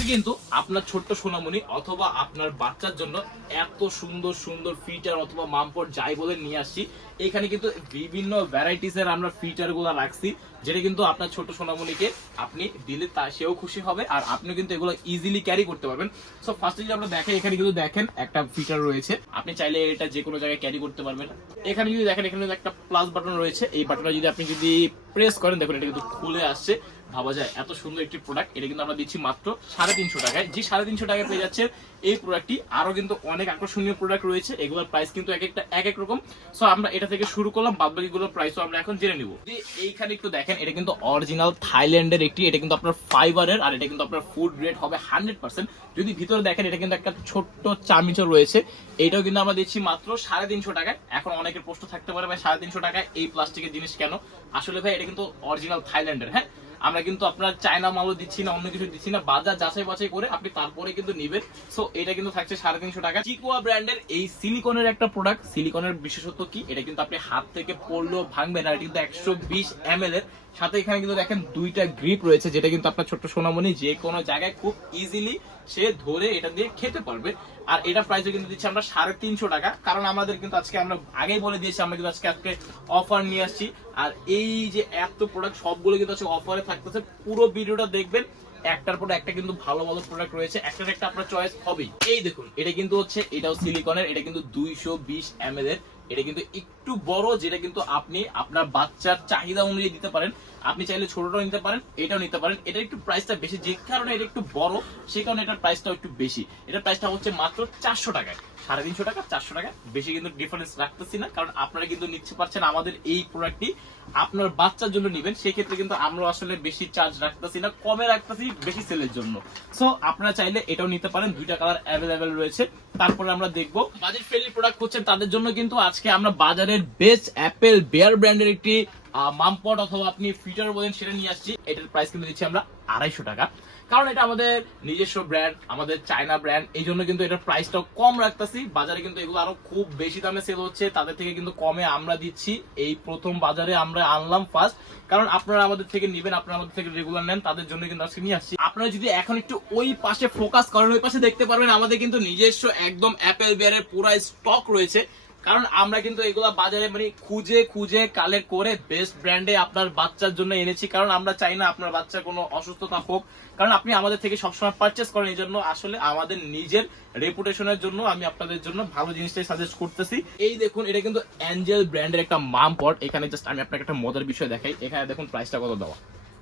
আজকে কিন্তু আপনার ছোট্ট সোনামণি অথবা আপনার বাচ্চার জন্য এত সুন্দর সুন্দর ফিচার অথবা মামপট যাই বলে নিয়ে আসছি। এখানে কিন্তু বিভিন্ন ভ্যারাইটিস এর আমরা ফিচার গুলা রাখছি, যেটা কিন্তু আপনার ছোট সোনামণিকে আপনি দিলে তা সেও খুশি হবে আর আপনিও কিন্তু এগুলো ইজিলি ক্যারি করতে পারবেন। সো ফার্স্টে যদি আমরা দেখেন, এখানে কিন্তু দেখেন একটা ফিচার রয়েছে, আপনি চাইলে এটা যে কোনো জায়গায় ক্যারি করতে পারবেন। এখানে যদি দেখেন, এখানে একটা প্লাস বাটন রয়েছে, এই বাটনটা যদি আপনি প্রেস করেন, দেখুন এটা কিন্তু খুলে আসছে। ভাবা যায় এত সুন্দর একটি প্রোডাক্ট, এটা কিন্তু আমরা দিচ্ছি মাত্র 350 টাকায়। যে 350 টাকায় পেয়ে যাচ্ছে এই প্রোডাক্টটি। আরো কিন্তু অনেক আকর্ষণীয় প্রোডাক্ট রয়েছে, এগুলোর প্রাইস কিন্তু এক এক রকম। সো আমরা এটা থেকে শুরু করলাম, বাদ বাকিগুলোর প্রাইসও আমরা এখন জেনে নিব। এইখানে একটু দেখেন, এটা কিন্তু অরিজিনাল থাইল্যান্ডের একটি, এটা কিন্তু আপনার ফাইবারের, আর এটা কিন্তু আপনার ফুড গ্রেড হবে 100%। যদি ভিতরে দেখেন, এটা কিন্তু একটা ছোট্ট চামিচও রয়েছে, এইটাও কিন্তু আমরা দিচ্ছি মাত্র 350 টাকায়। এখন অনেকের প্রশ্ন থাকতে পারে, ভাই 350 টাকায় এই প্লাস্টিকের জিনিস কেন? আসলে ভাই এটা কিন্তু অরিজিনাল থাইল্যান্ডের। হ্যাঁ, আমরা কিন্তু আপনার চায়না মালও দিচ্ছি না, অন্য কিছু দিচ্ছি না, বাজার যাচাই বাছাই করে আপনি তারপরে কিন্তু নিবেন। সো এটা কিন্তু থাকছে 350 টাকা। চিকোয়া ব্র্যান্ডের এই সিলিকনের একটা প্রোডাক্ট। সিলিকনের বিশেষত্ব কি? এটা কিন্তু আপনি হাত থেকে পড়লেও ভাঙবে না, এটা কিন্তু 120 ml এর। সাথে এখানে কিন্তু দেখেন দুইটা গ্রিপ রয়েছে, যেটা কিন্তু আপনার ছোট্ট সোনামণি যে কোনো জায়গায় খুব ইজিলি সে ধরে এটা দিয়ে খেতে পারবে। আর এটা প্রাইসও কিন্তু দিচ্ছি আমরা 350 টাকা, কারণ আমাদের কিন্তু আজকে আমরা আগেই বলে দিয়েছি, আমরা কিন্তু আজকে অফার নিয়ে আসছি। আর এই যে এত প্রোডাক্ট সবগুলো কিন্তু আজকে অফারে থাকতেছে, পুরো ভিডিওটা দেখবেন। একটার পর একটা কিন্তু ভালো ভালো প্রোডাক্ট রয়েছে, একটার একটা আপনার চয়েস হবেই। এই দেখুন, এটা কিন্তু হচ্ছে, এটাও সিলিকনের, এটা কিন্তু 220 ml এর। এটা কিন্তু একটু বড়, যেটা কিন্তু আপনি আপনার বাচ্চার চাহিদা অনুযায়ী দিতে পারেন। আপনি চাইলে ছোটটাও নিতে পারেন, এটাও নিতে পারেন। এটা একটু প্রাইসটা বেশি, যে কারণে এটা একটু বড়, সেই কারণে এটার প্রাইসটাও একটু বেশি। এটার প্রাইসটা হচ্ছে মাত্র 400 টাকায়। 350 টাকা 400 টাকা, বেশি কিন্তু ডিফারেন্স রাখতেছি না, কারণ আপনারা কিন্তু নিচ্ছে পারছেন আমাদের এই প্রোডাক্টটি আপনার বাচ্চার জন্য নিবেন, সেক্ষেত্রে কিন্তু আমরা আসলে বেশি চার্জ রাখতেছি না, কমে রাখতেছি বেশি সেলের জন্য। সো আপনারা চাইলে এটাও নিতে পারেন, দুইটা কালার অ্যাভেলেবেল রয়েছে। তারপরে আমরা দেখবো বাজেট ফ্রেন্ডলি প্রোডাক্ট হচ্ছেন তাদের জন্য, কিন্তু আজকে আমরা বাজারের বেস্ট অ্যাপেল বেয়ার ব্র্যান্ডের একটি মামপট অথবা আপনি ফিচার বলেন সেটা নিয়ে আসছি। এটার প্রাইস কিন্তু দিচ্ছি আমরা 250 টাকা, কারণ এটা আমাদের নিজস্ব ব্র্যান্ড, আমাদের চায়না ব্র্যান্ড, এই জন্য কিন্তু এটার প্রাইসটাও কম রাখতেছি। বাজারে কিন্তু এগুলো আরো খুব বেশি দামে সেল হচ্ছে, তাদের থেকে কিন্তু কমে আমরা দিচ্ছি। এই প্রথম বাজারে আমরা আনলাম ফার্স্ট, কারণ আপনারা আমাদের থেকে নিবেন, আপনারা আমাদের থেকে রেগুলার নেন, তাদের জন্য কিন্তু আজকে নিয়ে আসছি। আপনারা যদি এখন একটু ওই পাশে ফোকাস করেন, ওই পাশে দেখতে পারবেন আমাদের কিন্তু নিজস্ব একদম অ্যাপেল বেয়ারের পুরো স্টক রয়েছে। কারণ আমরা কিন্তু এগুলা বাজারে মানে খুঁজে খুঁজে কালেক্ট করে বেস্ট ব্র্যান্ডে আপনার বাচ্চার জন্য এনেছি, কারণ আমরা চাই না আপনার বাচ্চার কোনো অসুস্থতা হোক, কারণ আপনি আমাদের থেকে সবসময় পারচেস করেন। এই জন্য আসলে আমাদের নিজের রেপুটেশনের জন্য আমি আপনাদের জন্য ভালো জিনিসটাই সাজেস্ট করতেছি। এই দেখুন, এটা কিন্তু অ্যাঞ্জেল ব্র্যান্ডের একটা মাম পট। এখানে জাস্ট আমি আপনাকে একটা মজার বিষয় দেখাই, এখানে দেখুন প্রাইসটা কত দেওয়া,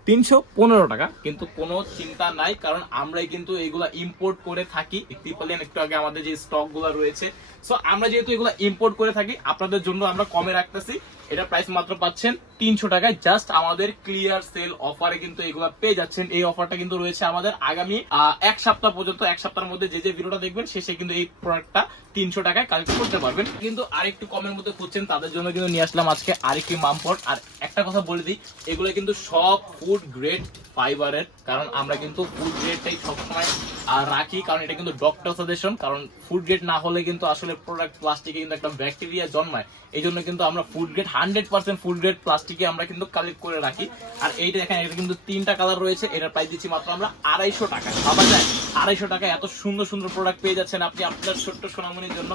315 টাকা। কিন্তু কোনো চিন্তা নাই, কারণ আমরাই কিন্তু এগুলা ইম্পোর্ট করে থাকি। দেখতেই পেলেন একটু আগে আমাদের যে স্টক গুলা রয়েছে। সো আমরা যেহেতু এগুলা ইম্পোর্ট করে থাকি, আপনাদের জন্য আমরা কমে রাখতেছি। এটা প্রাইস মাত্র পাচ্ছেন 300 টাকায়। জাস্ট আমাদের ক্লিয়ার সেল অফারে কিন্তু এগুলা পেয়ে যাচ্ছেন। এই অফারটা কিন্তু রয়েছে আমাদের আগামী এক সপ্তাহ পর্যন্ত। এক সপ্তাহের মধ্যে যে ভিডিওটা দেখবেন শেষে কিন্তু এই প্রোডাক্টটা 300 টাকায় কালেক্ট করতে পারবেন। কিন্তু আরেকটু কমের মধ্যে খুঁজছেন, তাদের জন্য কিন্তু নিয়ে আসলাম আজকে আরেকটি মামপট। আর একটা কথা বলে দিই, এগুলো কিন্তু সব ফুড গ্রেড ফাইবারের, কারণ আমরা কিন্তু ফুড গ্রেডটাই সবসময় রাখি, কারণ এটা কিন্তু ডক্টর সাজেশন। কারণ ফুড গ্রেড না হলে কিন্তু আসলে প্রোডাক্ট প্লাস্টিকে কিন্তু একটা ব্যাকটেরিয়া জন্মায়, এই জন্য কিন্তু আমরা ফুড গ্রেড 100% ফুড গ্রেড প্লাস্টিকে আমরা কিন্তু কালেক্ট করে রাখি। আর এইটা দেখেন, এটা কিন্তু 3টা কালার রয়েছে। এটার প্রাইস দিচ্ছি মাত্র আমরা 250 টাকা। ভাবা যায় 250 টাকায় এত সুন্দর সুন্দর প্রোডাক্ট পেয়ে যাচ্ছেন আপনি আপনার ছোট্ট সোনামণির জন্য।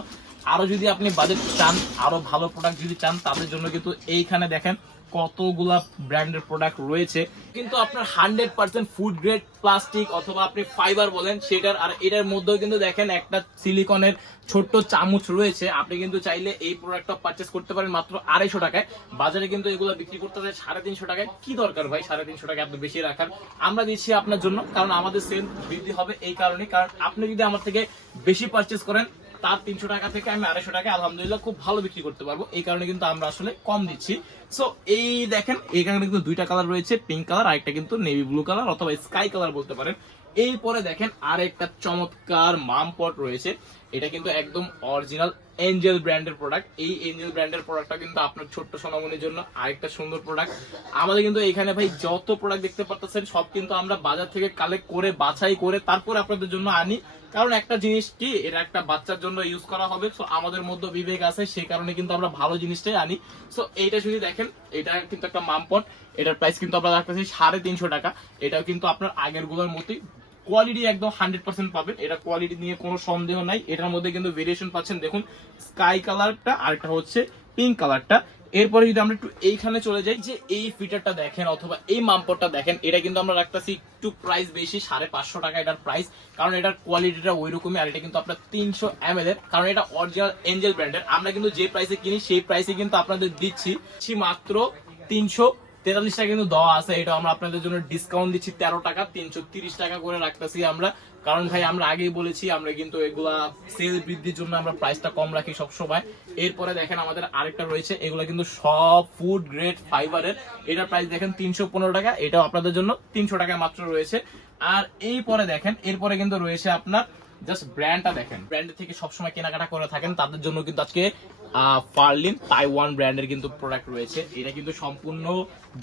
আরো যদি আপনি বাজেট চান, আরো ভালো প্রোডাক্ট যদি চান, তাদের জন্য কিন্তু এইখানে দেখেন কতগুলা ব্র্যান্ডের প্রোডাক্ট রয়েছে, কিন্তু আপনার 100% ফুড গ্রেড প্লাস্টিক অথবা আপনি ফাইবার বলেন সেটার। আর এটার মধ্যেও কিন্তু দেখেন একটা সিলিকনের ছোট্ট চামচ রয়েছে। আপনি কিন্তু চাইলে এই প্রোডাক্টটা পারচেস করতে পারেন মাত্র 250 টাকায়। বাজারে কিন্তু এগুলো বিক্রি করতে হয় 350 টাকায়। কি দরকার ভাই 350 টাকা এত বেশি রাখার? আমরা দিচ্ছি আপনার জন্য, কারণ আমাদের সেল বৃদ্ধি হবে এই কারণে। কারণ আপনি যদি আমার থেকে বেশি পারচেস করেন, তার 300 টাকা থেকে আমি 250 টাকা আলহামদুলিল্লাহ খুব ভালো বিক্রি করতে পারবো, এই কারণে কিন্তু আমরা আসলে কম দিচ্ছি। সো এই দেখেন, এখানে কিন্তু দুইটা কালার রয়েছে, পিঙ্ক কালার আর একটা কিন্তু নেভি ব্লু কালার অথবা স্কাই কালার বলতে পারেন। এরপরে দেখেন আর একটা চমৎকার মামপট রয়েছে, এটা কিন্তু একদম অরিজিনাল এঞ্জেল ব্র্যান্ডের প্রোডাক্ট। এই এঞ্জেল ব্র্যান্ডের প্রোডাক্টটা কিন্তু আপনার ছোট্ট সোনামণির জন্য আরেকটা সুন্দর প্রোডাক্ট। আমাদের কিন্তু এখানে ভাই যত প্রোডাক্ট দেখতে পাচ্ছেন সব কিন্তু আমরা বাজার থেকে কালেক্ট করে বাছাই করে তারপরে আপনাদের জন্য আনি, কারণ একটা জিনিস কি, এটা একটা বাচ্চার জন্য ইউজ করা হবে। সো আমাদের মধ্যে বিবেক আছে, সেই কারণে কিন্তু আমরা ভালো জিনিসটাই আনি। সো এইটা যদি দেখেন, এটা কিন্তু একটা মামপট। এটার প্রাইস কিন্তু আমরা রাখতেছি 350 টাকা। এটাও কিন্তু আপনার আগের গুলোর মতোই কোয়ালিটি একদম 100% পাবেন, এটা কোয়ালিটি নিয়ে কোনো সন্দেহ নাই। এটার মধ্যে কিন্তু ভেরিয়েশন পাচ্ছেন, দেখুন স্কাই কালারটা আর একটা হচ্ছে পিঙ্ক কালারটা। এরপরে যদি আমরা একটু এইখানে চলে যাই, যে এই ফিটারটা দেখেন অথবা এই মাম্পরটা দেখেন, এটা কিন্তু আমরা রাখতেছি একটু প্রাইস বেশি, 550 টাকা এটার প্রাইস, কারণ এটার কোয়ালিটিটা ওই রকমই। আর এটা কিন্তু আপনার 300 ml এর, কারণ এটা অরিজিনাল এঞ্জেল ব্র্যান্ডের। আমরা কিন্তু যে প্রাইসে কিনি সেই প্রাইসে কিন্তু আপনাদের দিচ্ছি মাত্র 343 টাকা কিন্তু দেওয়া আছে। এটা আমরা আপনাদের জন্য ডিসকাউন্ট দিচ্ছি 13 টাকা, 330 টাকা করে রাখতেছি আমরা। কারণ ভাই আমরা আগেই বলেছি, আমরা কিন্তু এগুলা সেল বৃদ্ধির জন্য আমরা প্রাইসটা কম রাখি সব সময়। এরপরে দেখেন আমাদের আরেকটা রয়েছে, এগুলা কিন্তু সব ফুড গ্রেড ফাইবারের। এটার প্রাইস দেখেন 315 টাকা, এটাও আপনাদের জন্য 300 টাকা মাত্র রয়েছে। আর এই পরে দেখেন, এরপরে কিন্তু রয়েছে আপনার জাস্ট ব্র্যান্ডটা দেখেন, ব্র্যান্ডের থেকে সবসময় কেনাকাটা করে থাকেন তাদের জন্য কিন্তু আজকে ফার্লিন তাইওয়ান ব্র্যান্ডের কিন্তু প্রোডাক্ট রয়েছে। এটা কিন্তু সম্পূর্ণ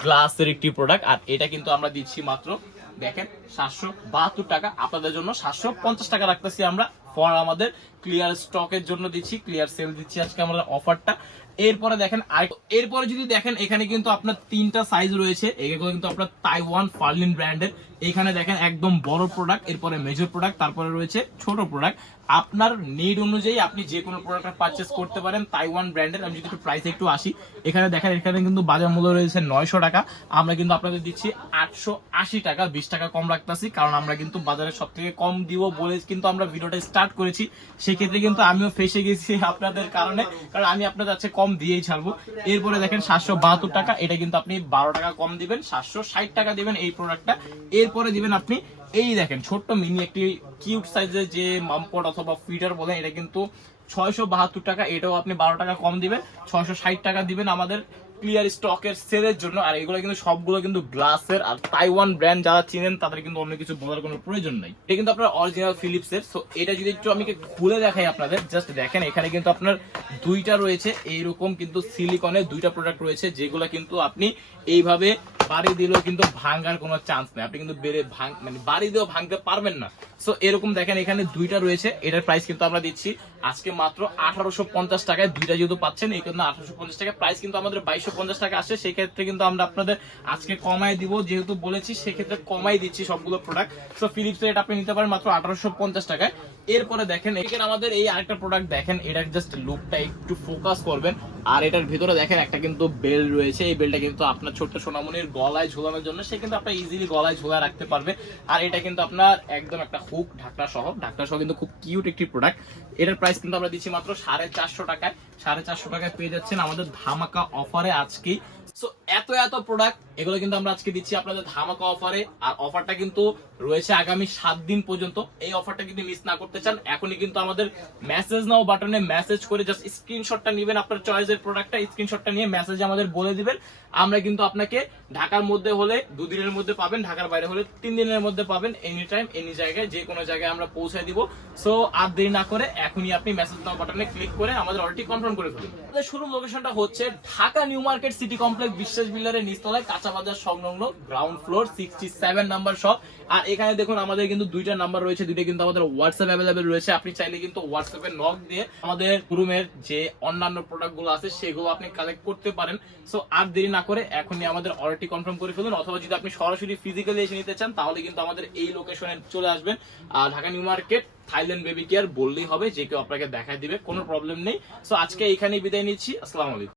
গ্লাসের একটি প্রোডাক্ট, আর এটা কিন্তু আমরা দিচ্ছি মাত্র দেখেন 772 টাকা, আপনাদের জন্য 750 টাকা রাখতেছি আমরা। ফর আমাদের ক্লিয়ার স্টকের জন্য দিচ্ছি, ক্লিয়ার সেল দিচ্ছি আজকে আমরা অফারটা। এরপরে দেখেন এরপরে যদি দেখেন, এখানে কিন্তু আপনার 3টা সাইজ রয়েছে। এগুলো কিন্তু আপনার তাইওয়ান ফার্লিন ব্র্যান্ডের। এখানে দেখেন একদম বড় প্রোডাক্ট, এরপরে মেজর প্রোডাক্ট, তারপরে রয়েছে ছোট প্রোডাক্ট। আপনার নিড অনুযায়ী আপনি যে কোনো প্রোডাক্ট পারচেস করতে পারেন তাইওয়ান ব্র্যান্ডের। আমি যদি একটু প্রাইসে একটু আসি, এখানে দেখেন এখানে কিন্তু বাজার মূল্য রয়েছে 900 টাকা, আমরা কিন্তু আপনাদের দিচ্ছি 880 টাকা, 20 টাকা কম রাখতেছি, কারণ আমরা কিন্তু বাজারে সব থেকে কম দিব বলে কিন্তু আমরা ভিডিওটা স্টার্ট করেছি। সেক্ষেত্রে কিন্তু আমিও ফেসে গেছি আপনাদের কারণে, কারণ আমি আপনাদের কাছে কম দিয়েই ছাড়বো। এরপরে দেখেন 772 টাকা, এটা কিন্তু আপনি 12 টাকা কম দিবেন, 760 টাকা দিবেন এই প্রোডাক্টটা। এরপরে দিবেন আপনি এই দেখেন ছোট্ট মিনি একটি কিউট সাইজের যে মামপট অথবা ফিডার বলেন, এটা কিন্তু 672 টাকা, এটাও আপনি 12 টাকা কম দিবেন, 660 টাকা দিবেন আমাদের ক্লিয়ার স্টকের সেলের জন্য। আর এগুলো কিন্তু সবগুলো কিন্তু গ্লাসের, আর তাইওয়ান ব্র্যান্ড যারা চিনেন তাদের কিন্তু অন্য কিছু বলার কোনো প্রয়োজন নাই। এটা কিন্তু আপনার অরিজিনাল ফিলিপসের। সো এটা যদি একটু আমি খুলে দেখাই আপনাদের, জাস্ট দেখেন এখানে কিন্তু আপনার দুইটা রয়েছে এইরকম কিন্তু সিলিকনের দুইটা প্রোডাক্ট রয়েছে, যেগুলো কিন্তু আপনি এইভাবে বাড়ি দিলেও কিন্তু ভাঙার কোনো চান্স নেই, আপনি কিন্তু মানে বাড়ি দিয়েও ভাঙতে পারবেন না। সো এরকম দেখেন এখানে দুইটা রয়েছে, এটার প্রাইস কিন্তু আমরা দিচ্ছি আজকে মাত্র 1850 টাকায়। দুইটা যেহেতু পাচ্ছেন এই জন্য 1850 টাকা, প্রাইস কিন্তু আমাদের 2250 টাকা আসে। সেই ক্ষেত্রে কিন্তু আমরা আপনাদের আজকে কমাই দিব, যেহেতু বলেছি সেক্ষেত্রে কমাই দিচ্ছি সবগুলো প্রোডাক্ট। সো ফিলিপস এটা আপনি নিতে পারেন মাত্র 1850 টাকায়। এরপরে দেখেন এখানে আমাদের এই আরেকটা প্রোডাক্ট দেখেন, এটার জাস্ট লুকটা একটু ফোকাস করবেন। আর এটার ভিতরে দেখেন একটা কিন্তু বেল রয়েছে, এই বেলটা কিন্তু আপনার ছোট্ট সোনামণির গলায় ঝোলানোর জন্য, সে কিন্তু আপনার ইজিলি গলায় ঝোলা রাখতে পারবে। আর এটা কিন্তু আপনার একদম একটা হুক ঢাকনা সহ কিন্তু খুব কিউট একটি প্রোডাক্ট। এটার প্রাইস কিন্তু আমরা দিচ্ছি মাত্র 450 টাকায়। 450 টাকায় পেয়ে যাচ্ছেন আমাদের ধামাকা অফারে আজকেই। সো এত প্রোডাক্ট এগুলো কিন্তু আমরা আজকে দিচ্ছি আপনাদের ধামাকা অফারে। আর অফারটা কিন্তু রয়েছে আগামী 7 দিন পর্যন্ত। এই অফারটা যদি মিস না করতে চান, এখনই কিন্তু আমাদের মেসেজ নাও বাটনে মেসেজ করে জাস্ট স্ক্রিনশটটা নেবেন, আপনার চয়েসের প্রোডাক্টটা স্ক্রিনশটটা নিয়ে মেসেজে আমাদের বলে দিবেন। আমরা কিন্তু আপনাকে ঢাকার মধ্যে হলে 2 দিনের মধ্যে পাবেন, ঢাকার বাইরে হলে 3 দিনের মধ্যে পাবেন। এনি টাইম এনি জায়গায় যে কোনো জায়গায় আমরা পৌঁছে দিব। সো আর দেরি না করে এখনই আপনি মেসেজ নাও বাটনে ক্লিক করে আমাদের অর্ডারটি কনফার্ম করে ফেলুন। আমাদের শুরু লোকেশনটা হচ্ছে Dhaka new market city complex বিশ্বাস বিল্ডারের নিচতলায় কাঁচা বাজার সংলগ্ন গ্রাউন্ড ফ্লোর 67 নাম্বার শপ। আর এখানে দেখুন আমাদের কিন্তু দুইটা নাম্বার রয়েছে, দুইটা কিন্তু আমাদের হোয়াটসঅ্যাপ অ্যাভেলেবেল রয়েছে। আপনি চাইলে কিন্তু হোয়াটসঅ্যাপে নক দিয়ে আমাদের রুমের যে অন্যান্য প্রোডাক্ট গুলো আছে সেগুলো আপনি কালেক্ট করতে পারেন। সো আর দেরি না করে এখনই আমাদের অর্ডারটি কনফার্ম করে ফেলুন, অথবা যদি আপনি সরাসরি ফিজিক্যালি এসে নিতে চান তাহলে কিন্তু আমাদের এই লোকেশনে চলে আসবেন। Dhaka new market Thailand baby care বললেই হবে, যে কেউ আপনাকে দেখায় দিবে, কোনো প্রবলেম নেই। সো আজকে এখানেই বিদায় নিচ্ছি, আসসালামু আলাইকুম।